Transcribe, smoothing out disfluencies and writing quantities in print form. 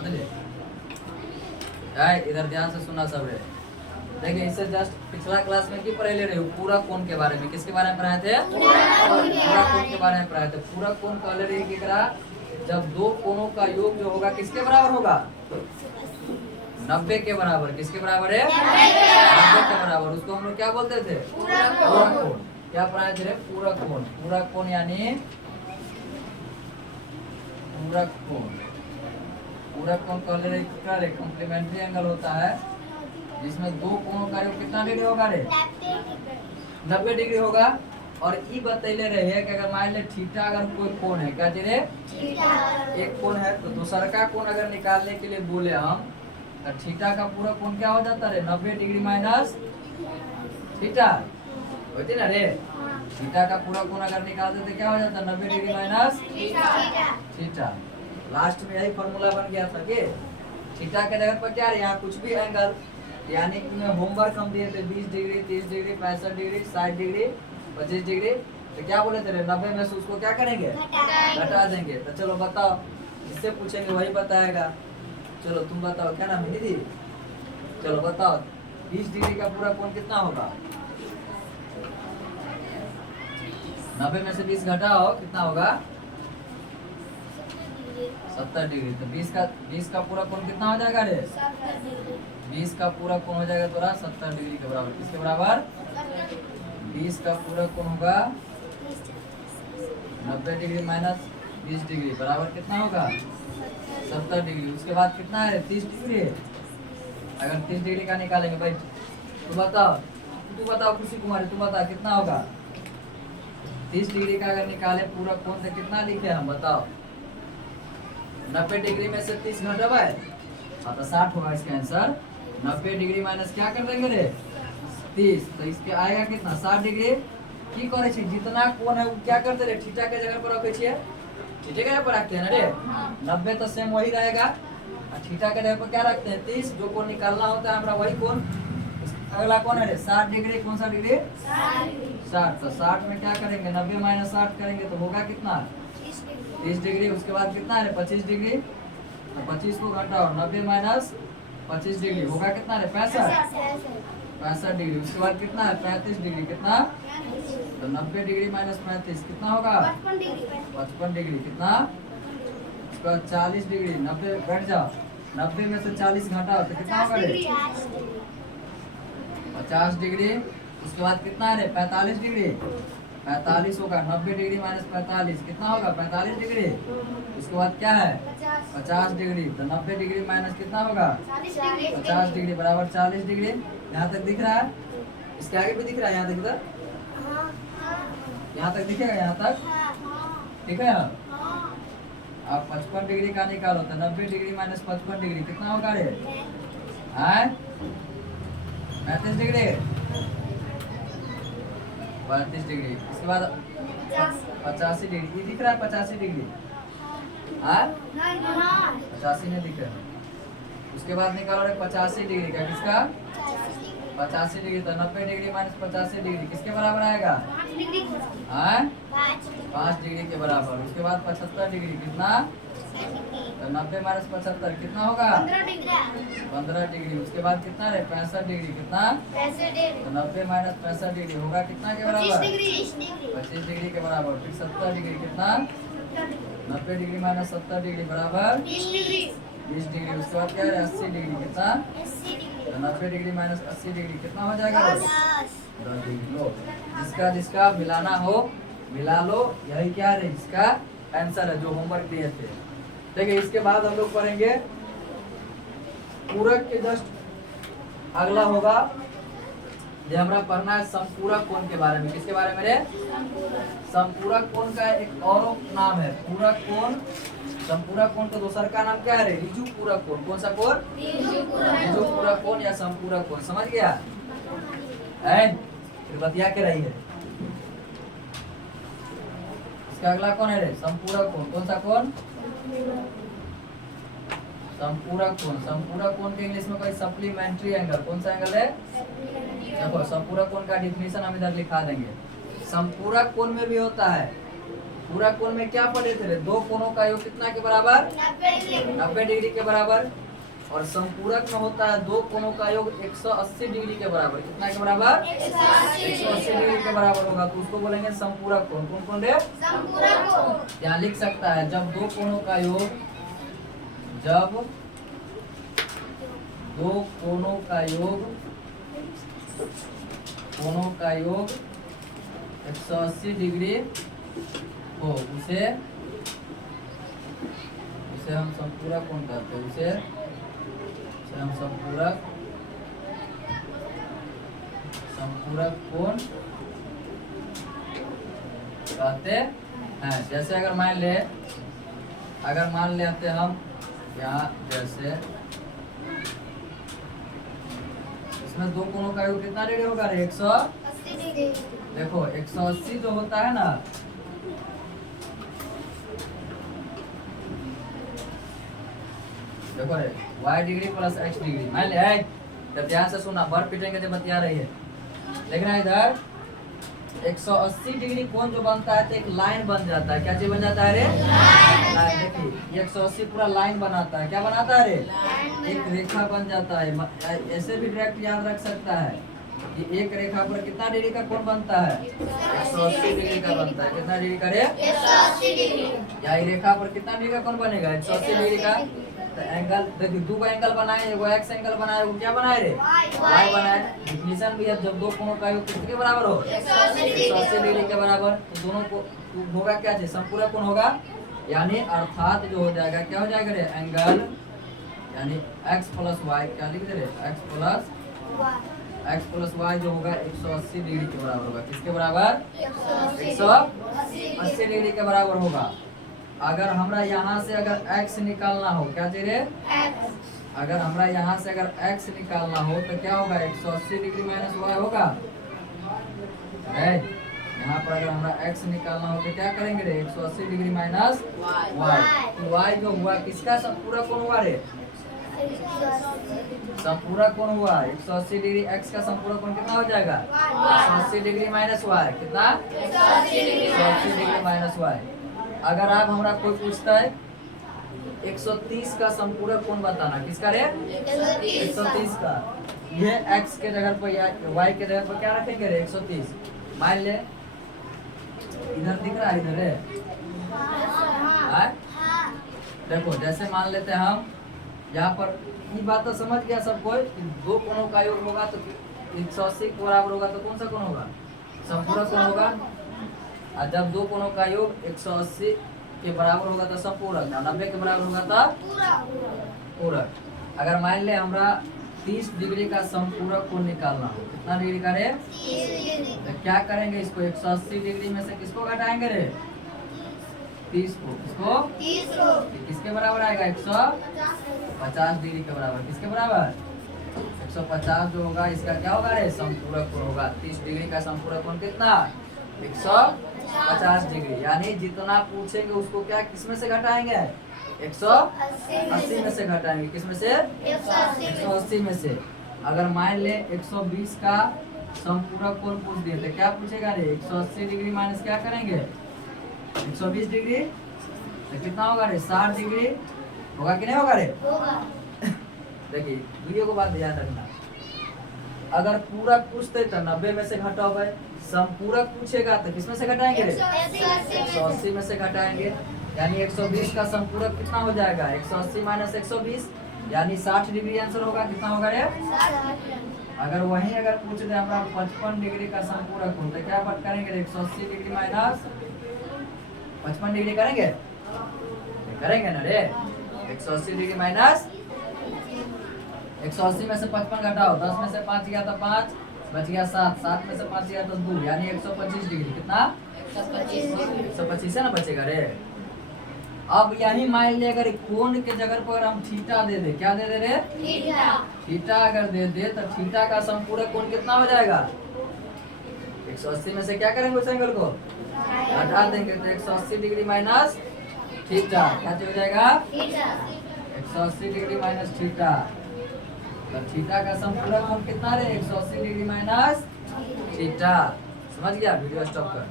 बदले इधर ध्यान से सुना सब रे। देखिए इससे जस्ट पिछला क्लास में की पढ़े ले रहे हो पूरा कोण के बारे में। किसके बारे में पढ़ाए थे? पूरा कोण के बारे में पढ़ाए थे। पूरा कोण कह ले रही करा जब दो कोणों का योग जो होगा किसके बराबर होगा? 90 के बराबर। किसके बराबर है? 90 के बराबर। उसको हम लोग क्या बोलते थे? पूरा कोण। क्या पढ़ाए थे? पूरा कोण। पूरा कोण यानी पूरा कोण। पूरा कोण कह ले रही कॉम्प्लीमेंट्री एंगल होता है जिसमें दो कोणों का योग कितना डिग्री होगा रे? 90 डिग्री होगा। और ई बतैले रहे कि अगर मान ले थीटा अगर कोई कोण है, क्या रे? एक कोण है तो दूसरा का कोण अगर निकालने के लिए बोले हम तो थीटा का पूरा कोण क्या हो जाता रे? 90 डिग्री माइनस थीटा होती ना रे। थीटा का पूरा कोण अगर निकालते तो क्या हो जाता? 90 डिग्री माइनस थीटा। लास्ट में यही फॉर्मूला बन गया था कि थीटा के जगह पर क्या है? यहाँ कुछ भी एंगल यानी कि मैं होमवर्क हम दिए थे 20 degree, 30 degree, 65 degree, 60 degree, 25 degree, तो क्या बोले थे? 90 में से उसको क्या करेंगे? घटा देंगे। तो चलो बताओ, इससे पूछेंगे वही बताएगा। चलो तुम बताओ, क्या नाम है दीदी? चलो बताओ 20 डिग्री का पूरा कोण कितना होगा? 90 में से 20 घटाओ कितना होगा? 70 डिग्री। तो 20 का पूरा कोण कितना हो जाएगा रे? 20 का पूरा कोण हो जाएगा तोरा 70 डिग्री के बराबर। किसके बराबर? 20 का पूरा कोण होगा 90 डिग्री माइनस 20 डिग्री बराबर कितना होगा? 70 डिग्री। उसके बाद कितना है? 30 डिग्री। अगर 30 डिग्री का निकालेंगे भाई तू बताओ खुशी कुमारी, तू बता कितना होगा? 30 डिग्री का अगर निकाले पूरा कोण तो कितना लिखे हम? बताओ। 90 डिग्री में से 30 घटावा है तो 60 होगा इसका आंसर। 90 डिग्री माइनस क्या कर देंगे रे? 30। तो इसके आएगा कितना? 60 डिग्री। की करे छी जितना कोण है वो क्या करते रे? थीटा के जगह पर रखे छिए। थीटा के जगह पर रखते हैं ना रे। 90 तो सेम वही रहेगा और थीटा के जगह पर क्या रखते हैं? 30। जो कोण निकालना होता है हमारा वही कोण। अगला कोण है रे? 60 डिग्री। कौन सा डिग्री? 60। तो 60 में क्या करेंगे? 90 माइनस 60 करेंगे तो होगा कितना? 30 डिग्री। उसके बाद कितना है? 25 डिग्री। तो 25 को घटाओ 90 माइनस 25 डिग्री होगा कितना है? 65 डिग्री। उसके बाद कितना है? 35 डिग्री। कितना? तो 90 डिग्री माइनस 35 कितना होगा? 55 डिग्री। कितना? उसके बाद 40 डिग्री। 90 घट जाओ, 90 में से 40 घटाओ तो कितना होगा? 50 डिग्री। उसके बाद कितना है? 45 डिग्री। 45 होगा। 90 डिग्री माइनस 45 कितना होगा? 45 डिग्री। उसके बाद क्या है? 50 डिग्री। तो 90 डिग्री माइनस कितना होगा? 50 डिग्री बराबर 40 डिग्री। यहाँ तक दिख रहा है? इसके आगे भी दिख रहा है? यहाँ तक इधर यहाँ तक दिखेगा? यहाँ तक ठीक है। आप 55 डिग्री का निकालो तो 90 डिग्री माइनस 55 डिग्री कितना होगा रे? 35 डिग्री। 32 डिग्री। इसके बाद 85 डिग्री। ये दिख रहा है 85 डिग्री? 85 नहीं दिख रहा। उसके बाद निकालो रे 85 डिग्री का। किसका? 85 डिग्री। तो 90 डिग्री माइनस 85 डिग्री किसके बराबर आएगा? 5 डिग्री के बराबर। उसके बाद 75 डिग्री कितना? तो 90 माइनस 75 कितना होगा? 15 डिग्री। उसके बाद कितना रे? 65 डिग्री। कितना? तो 90 माइनस 65 डिग्री होगा कितना के बराबर? 25 डिग्री के बराबर। फिर 70 डिग्री कितना? 90 डिग्री माइनस 70 डिग्री बराबर 20 डिग्री। उसके बाद क्या है? 80 डिग्री। कितना? तो 90 डिग्री माइनस 80 डिग्री कितना हो जाएगा? 10 डिग्री। लो जिसका मिलाना हो मिला लो। यही क्या है? इसका आंसर है जो होमवर्क दिए थे। देखिए इसके बाद हम लोग पढ़ेंगे पूरक के जस्ट अगला होगा जो हमारा पढ़ना है समपूरक कोण के बारे में। किसके बारे में रे? समपूरक कोण का एक और नाम है पूरक कोण। समपूरक कोण का दूसरा का नाम क्या है रे? ऋजु पूरक कोण। कौन सा कोण? ऋजु पूरक कोण या समपूरक कोण। समझ गया? फिर बतिया के रही है। इसका अगला कौन है रे? समपूरक कोण। कौन सा कोण? समपूरक कोण। समपूरक कोण के इंग्लिश में कोई सप्लीमेंट्री एंगल। कौन सा एंगल है? देखो समपूरक कोण का डिफिनेशन हम इधर लिखा देंगे। समपूरक कोण में भी होता है पूरा कोण में क्या पढ़े थे? दो कोणों का योग कितना के बराबर? 90 डिग्री के बराबर। और संपूरक में होता है दो कोणों का योग 180 डिग्री के बराबर। कितना के बराबर? 180 डिग्री के बराबर होगा, तो उसको बोलेंगे संपूरक कोण। कौन कौन रे? संपूरक कोण। यहाँ लिख सकता है जब दो कोणों का योग, जब दो कोणों का योग 180 डिग्री हो, उसे हम संपूरक कोण कहते हैं। उसे हम संपूरक कोण कहते हैं। जैसे अगर मान लेते हम यहाँ, जैसे इसमें दो कोणों का योग कितना डिग्री होगा रे? 180 डिग्री। देखो 180 जो होता है ना, देखो रे y degree plus x degree. मान ले जब ध्यान से सुना, बर पिटेंगे जब बतिया रही है, लेकिन इधर 180 डिग्री कोण जो बनता है तो एक लाइन बन जाता है। क्या चीज बन जाता है रे? लाइन। देखिए 180 पूरा लाइन बनाता है। क्या बनाता है रे? एक रेखा बन जाता है। ऐसे भी डायरेक्ट याद रख सकता है कि एक रेखा पर कितना डिग्री का कोण बनता है? 180 डिग्री का बनता है। कितना डिग्री का रे? 180 डिग्री। या रेखा पर कितना डिग्री का कोण बनेगा? 180 डिग्री का। तो एंगल देखिए, दो एंगल बनाए, एगो एक्स एंगल बनाए, वो क्या बनाए रे? वाई बनाए। डिफिनेशन भी है जब दो कोणों का योग किसके बराबर हो? 180 डिग्री के बराबर। तो दोनों को होगा क्या चीज? संपूरक कोण होगा। यानी अर्थात जो हो जाएगा, क्या हो जाएगा रे? एंगल यानी x प्लस वाई, क्या लिख दे रे? x प्लस वाई जो होगा 180 डिग्री के बराबर होगा। किसके बराबर? 180 डिग्री के बराबर होगा। अगर हमरा यहाँ से अगर x निकालना हो, क्या चाहिए? अगर हमरा यहाँ से अगर x निकालना हो तो क्या होगा? 180 डिग्री माइनस वाई होगा। यहाँ पर अगर हमरा x निकालना हो तो क्या करेंगे रे? 180 डिग्री माइनस वाई। तो y जो हुआ किसका संपूरक कोण हुआ रे? संपूरक कोण हुआ 180 डिग्री। x का संपूरक कोण कितना हो जाएगा? 180 डिग्री माइनस वाई। कितना? 180 डिग्री माइनस वाई। अगर आप हमरा कोई पूछता है 130 का संपूरक कोण बताना, किसका रे? 130 का। ये x के जगह पर या y के जगह पर क्या रखेंगे रे? 130। मान ले इधर दिख रहा है, इधर है। देखो जैसे मान लेते हैं हम यहाँ पर, ये बात तो समझ गया सब कोई, दो कोणों का योग होगा तो 180 के बराबर होगा तो कौन सा कोण होगा? संपूरक कोण होगा। और जब दो कोणों का योग 180 के बराबर होगा तो संपूरक, 90 के बराबर होगा तो पूरक। अगर मान ले हमरा 30 डिग्री का संपूरक कोण निकालना हो, कितना डिग्री का रे? 30 तो क्या करेंगे? इसको 180 डिग्री में से किसको घटाएंगे रे? 30 को। किसको? 30 को। किसके बराबर आएगा? 150 डिग्री के बराबर। किसके बराबर? 150 जो होगा इसका क्या होगा रे? संपूरक कोण होगा। 30 डिग्री का संपूरक कोण कितना? 150 डिग्री। यानी जितना पूछेंगे उसको क्या किसमें से घटाएंगे? 180 में से घटाएंगे। किसमें से? 180 में से। अगर मान ले 120 का संपूरक कोण पूछ दिए तो क्या पूछेगा रे? 180 डिग्री माइनस क्या करेंगे? 120 डिग्री तो कितना होगा रे? 60 डिग्री होगा कि नहीं होगा रे? देखिए वीडियो को बात ध्यान रखना। अगर पूरक पूछते तो 90 में से घटाओगे, संपूरक पूछेगा तो किसमें से घटाएंगे रे? 180 में से घटाएंगे। यानी 120 का संपूरक कितना हो जाएगा? 180 माइनस 120 यानी 60 डिग्री आंसर होगा। कितना होगा रे? अगर वही अगर पूछ दे हमारा 55 डिग्री का संपूरक हो तो क्या बात करेंगे? 180 डिग्री माइनस 55 डिग्री करेंगे ना रे? 180 डिग्री माइनस 180 में से 55 घटाओ, 10 में से 5 गया तो 5 बच गया 7, 7 में से 5 गया तो 2 यानी 125 डिग्री। कितना? 125 है ना बचेगा रे। अब यही मान लिया अगर कोण के जगह पर हम थीटा दे दे, क्या दे दे रे? थीटा अगर दे दे तो थीटा का संपूरक कोण कितना हो जाएगा? 180 में से क्या करेंगे उस एंगल को? हटा देंगे तो 180 डिग्री माइनस थीटा क्या हो जाएगा? 180 डिग्री माइनस थीटा। तो थीटा का संपूरक कोण कितना रे? 180 डिग्री माइनस थीटा। समझ गया? वीडियो स्टॉप कर।